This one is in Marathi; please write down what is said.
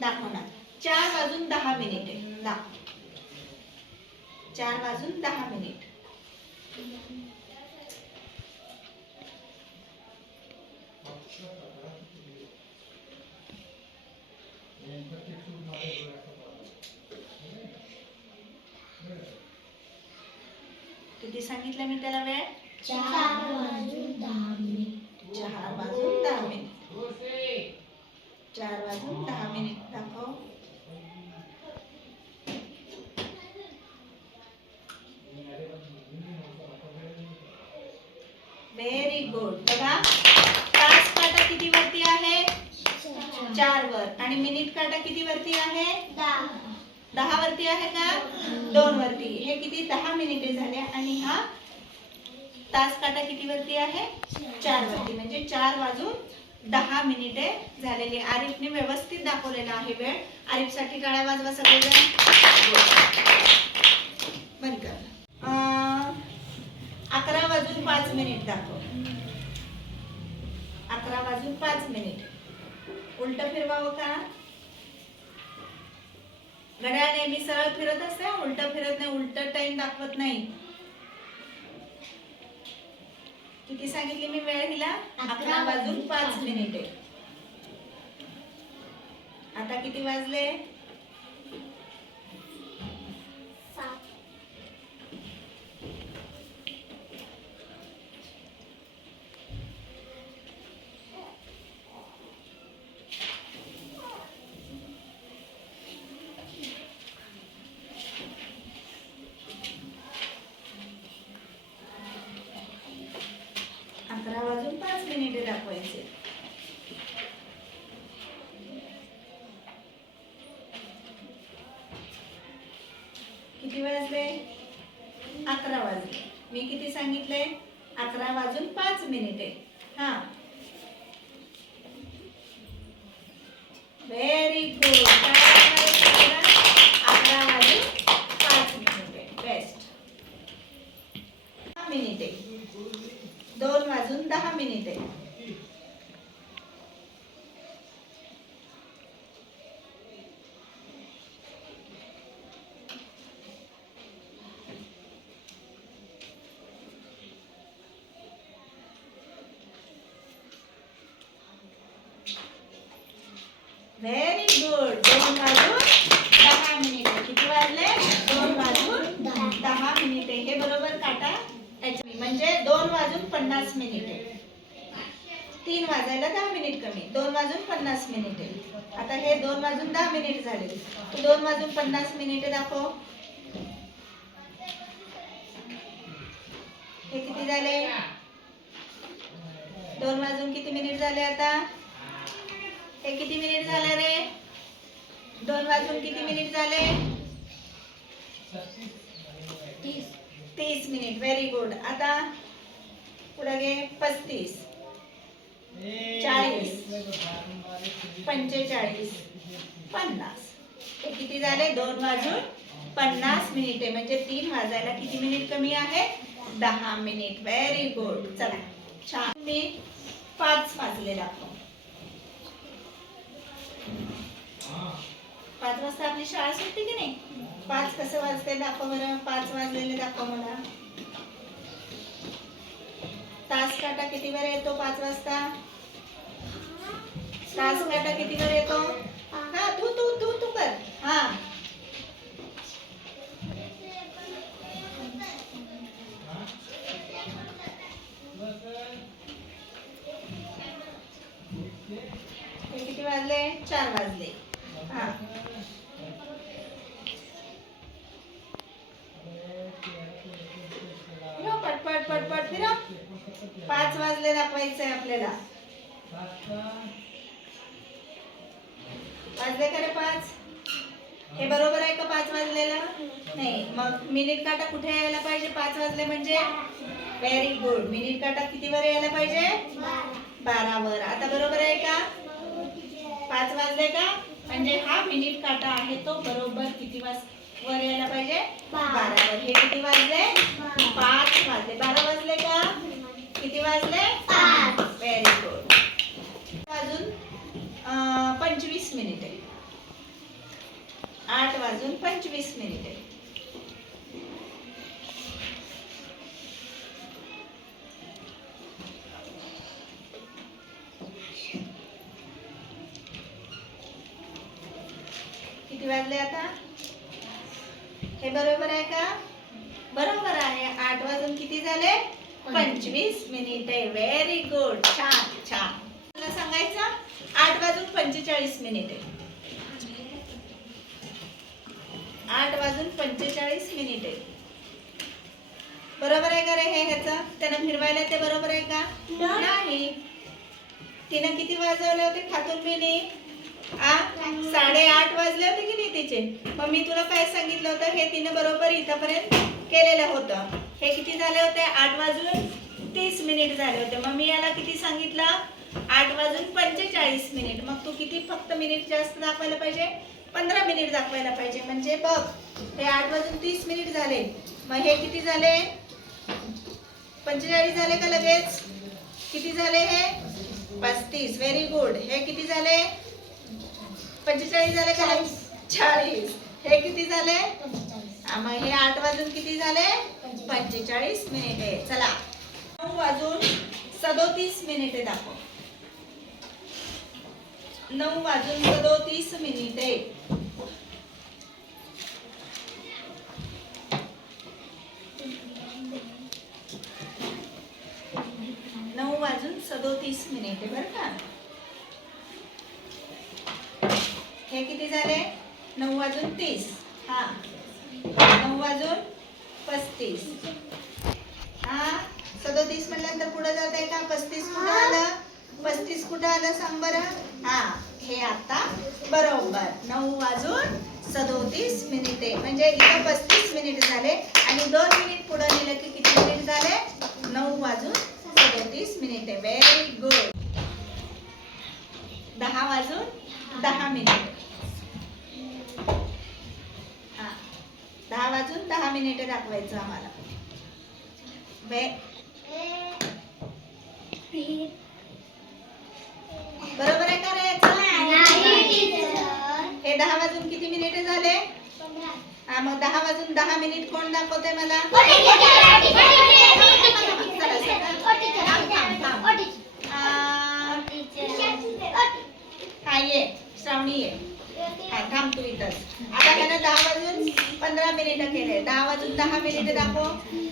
दाखवणार. चार वाजून दहा मिनिट. आहे दाखव चार वाजून दहा मिनिट. किती सांगितलं मी त्याला वेळ? चार वाजून दहा मिनिट. चार वाजून दहा मिनिट. चार वाजून दहा मिनिट दाखव व्हेरी गुड बघा. तास काटा किती वरती आहे? चार वर आणि मिनिट काटा किती वरती आहे? दहा वरती आहे का? दोन वरती. हे किती? दहा मिनिटे झाले. आणि हा तास काटा किती वरती आहे? चार वरती. म्हणजे चार वाजून दहा मिनिटे झालेली. आरिफने व्यवस्थित दाखवलेला आहे वेळ. आरिफसाठी टाळ्या वाजवा सगळेजण. मिनिट दाखव. अकरा वाजून पाच मिनिट. उलट फिरवावं का? घड्याळ नेहमी सरळ फिरत असते उलट फिरत नाही उलट टाइम दाखवत नाही. किती सांगितली मी वेळ हिला? अकरा वाजून पाच मिनिटे. आता किती वाजले? अकरा वाजले. मी किती सांगितले अकरा वाजून पाच मिनिटे हा. व्हेरी गुड अकरा वाजून पाच मिनिटे बेस्ट दहा मिनिटे दोन वाजून दहा मिनिटे व्हेरी गुड दोन वाजून दहा मिनिटे. किती वाजले? दोन वाजून दहा. मिनिटे. हे बरोबर काटा. म्हणजे दोन वाजून पन्नास मिनिटे. तीन वाजायला दहा मिनिट कमी. दोन वाजून पन्नास मिनिटे. आता हे दोन वाजून दहा मिनिट झाले. दोन वाजून पन्नास मिनिटे दाखव. हे किती झाले? दोन वाजून किती मिनिट झाले आता? हे किती मिनिट झाले रे? दोन वाजून किती मिनिट झाले? तीस. तीस मिनिट. व्हेरी गुड आता पुढे गे पस्तीस. चाळीस. पंचेचाळीस. पन्नास. हे किती झाले? दोन वाजून पन्नास मिनिटे म्हणजे तीन वाजायला किती मिनिट कमी आहे? दहा मिनिट. व्हेरी गुड चला. छान. मी पाच वाजले दाखव पाच वाजता आपली शाळा सुटते की नाही? पाच कसं वाजते दाखव बरं. पाच वाजलेले दाखव मला. तास काटा किती वर येतो पाच वाजता? तास काटा किती वर येतो? हा तू तू तू तू कर. हा किती वाजले? चार वाजले. पटपट पटपट फिर. पाच वाजले दाखवायचंय आपल्याला. वाजले का रे पाच? हे बरोबर आहे का पाच वाजलेलं? नाही मग मिनिट काटा कुठे यायला पाहिजे? पाच वाजले म्हणजे? व्हेरी गुड मिनिट काटा कितीवर यायला पाहिजे? बारावर आता बरोबर आहे का? पाच वाजले का? म्हणजे हा मिनिट काटा आहे तो बरोबर किती वाज वर यायला पाहिजे? बारावर. हे किती वाजले? पाच वाजले. बारा वाजले का? किती वाजले? व्हेरी गुड अजून पंचवीस मिनिटे. आठ वाजून पंचवीस मिनिटे. किती वाजले आता? हे बरोबर आहे का? बरोबर आहे. आठ वाजून किती झाले? पंचवीस मिनिटे. व्हेरी गुड छान छान. मला सांगायचं? आठ वाजून पंचेचाळीस मिनिटे. आठ वाजून पंचेचाळीस मिनिटे. बरोबर आहे का रे हे ह्याचं? त्यानं फिरवायला ते बरोबर आहे का? नाही. तिनं किती वाजवले होते? खातून बिनी आ साडेआठ वाजले होते की नाही तिचे? मग मी तुला काय सांगितलं होतं? हे तिनं बरोबर इथपर्यंत केलेलं होतं. हे किती झाले होते? आठ वाजून तीस मिनिट झाले होते. मग मी याला किती सांगितलं? आठ वाजून पंचेचाळीस मिनिट. मग तू किती फक्त मिनिट जास्त दाखवायला पाहिजे? पंधरा मिनिट दाखवायला पाहिजे. म्हणजे बघ हे आठ वाजून तीस मिनिट झाले. मग हे किती झाले? पंचेचाळीस झाले का लगेच? किती झाले हे? पस्तीस. व्हेरी गुड हे किती झाले? पंचेचाळीस झाले का? चाळीस. हे किती झाले? मग हे आठ वाजून किती झाले? पंचेचाळीस मिनिटे. चला. नऊ वाजून सदोतीस मिनिटे दाखव. नऊ वाजून सदोतीस मिनिटे. नऊ वाजून सदोतीस मिनिटे बरं का? हे किती झाले? नऊ वाजून तीस. हा. नऊ वाजून पस्तीस. हा? सदोतीस म्हटल्यानंतर पुढे जात आहे का? पस्तीस कुठं आलं? पस्तीस कुठं आलं सांग बरं हा. हे आता बरोबर. नऊ वाजून सदोतीस मिनिटे. म्हणजे इथं पस्तीस मिनिट झाले. आणि दोन मिनिट पुढे नेलं की किती मिनिट झाले? नऊ वाजून सदोतीस मिनिटे. व्हेरी गुड दहा वाजून दहा मिनिटे. दहा वाजून दहा मिनिटे दाखवायचं आम्हाला. वे बरोबर आहे का रे? हे दहा वाजून किती मिनिटे झाले? हा मग दहा वाजून दहा मिनिट कोण दाखवते मला? हा ये. श्रावणी ये. हा थांब तू इथंच. आता त्यानं दहा वाजून पंधरा मिनिटं केले. दहा वाजून दहा मिनिटं दाखव.